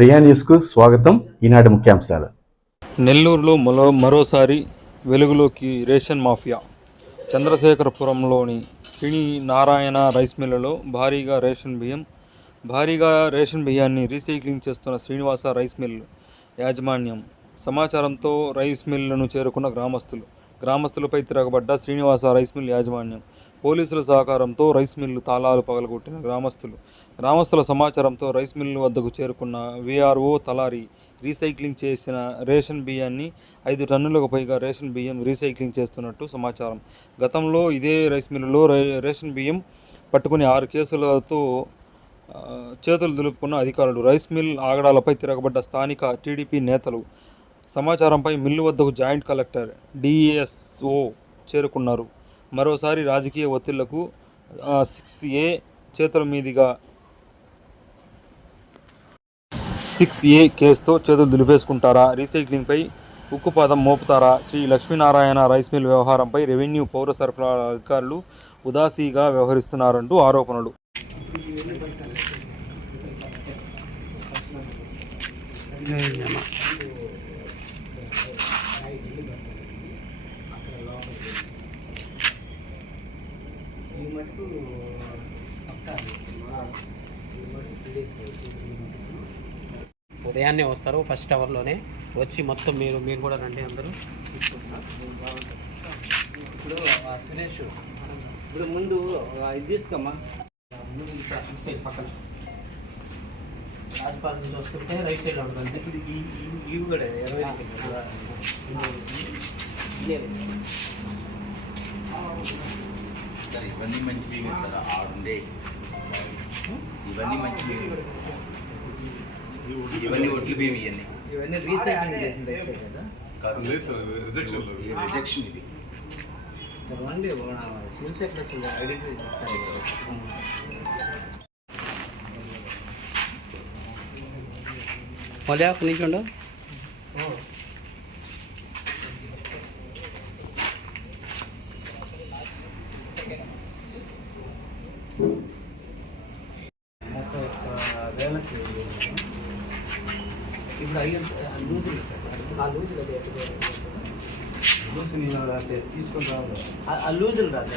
ప్రియా న్యూస్కు స్వాగతం. ఈనాటి ముఖ్యాంశాలు. నెల్లూరులో మరోసారి వెలుగులోకి రేషన్ మాఫియా. చంద్రశేఖరపురంలోని శ్రీనారాయణ రైస్ మిల్లులో భారీగా రేషన్ బియ్యాన్ని రీసైక్లింగ్ చేస్తున్న శ్రీనివాస రైస్ మిల్లు యాజమాన్యం సమాచారంతో రైస్ మిల్లును చేరుకున్న గ్రామస్తులపై తిరగబడ్డ శ్రీనివాస రైస్ మిల్ యాజమాన్యం. పోలీసుల సహకారంతో రైస్ మిల్లు తాళాలు పగలగొట్టిన గ్రామస్తుల సమాచారంతో రైస్ మిల్లు వద్దకు చేరుకున్న వీఆర్ఓ తలారి రీసైక్లింగ్ చేసిన రేషన్ బియ్యాన్ని 5 టన్నులకు పైగా రేషన్ బియ్యం రీసైక్లింగ్ చేస్తున్నట్టు సమాచారం. గతంలో ఇదే రైస్ మిల్లులో రేషన్ బియ్యం పట్టుకుని 6 కేసులతో చేతులు దులుపుకున్న అధికారులు. రైస్ మిల్ ఆగడాలపై తిరగబడ్డ స్థానిక టీడీపీ నేతలు. సమాచారంపై మిల్లు వద్దకు జాయింట్ కలెక్టర్, డిఎస్ఓ చేరుకున్నారు. మరోసారి రాజకీయ ఒత్తిళ్లకు 6A చేతుల మీదుగా 6A కేసుతో చేతులు దులిపేసుకుంటారా? రీసైక్లింగ్పై ఉక్కుపాదం మోపుతారా? శ్రీ లక్ష్మీనారాయణ రైస్ మిల్ వ్యవహారంపై రెవెన్యూ, పౌర సరఫరాల అధికారులు ఉదాసీగా వ్యవహరిస్తున్నారంటూ ఆరోపణలు. ఉదయాన్నే వస్తారు, ఫస్ట్ అవర్లోనే వచ్చి మొత్తం మీరు కూడా రండి అందరూ తీసుకుంటున్నారు. ఇప్పుడు సురేష్ ఇప్పుడు ముందు ఇది తీసుకోమ్మా, పక్కన రాజపాల నుంచి వస్తుంటే రైట్ సైడ్లో ఉంటుంది. ఇప్పుడు ఇవి కూడా 20 సార్ ఇవన్నీ మంచివి సార్. ఆడుండే ఇవన్నీ మంచివి, ఇవన్నీ ఒట్లు బియ్యం, ఇవన్నీ రీసైక్లింగ్ చేసింది కదా. రిజెక్షన్ ఇది రండి, సిమ్ సెక్టర్స్ ఐడెంటిఫై చేస్తారు. మళ్ళీ అక్కడి నుంచి ఉండవు. ఇప్పుడు లూజులు తీసుకొని రావాలి. ఆ లూజులు రాదు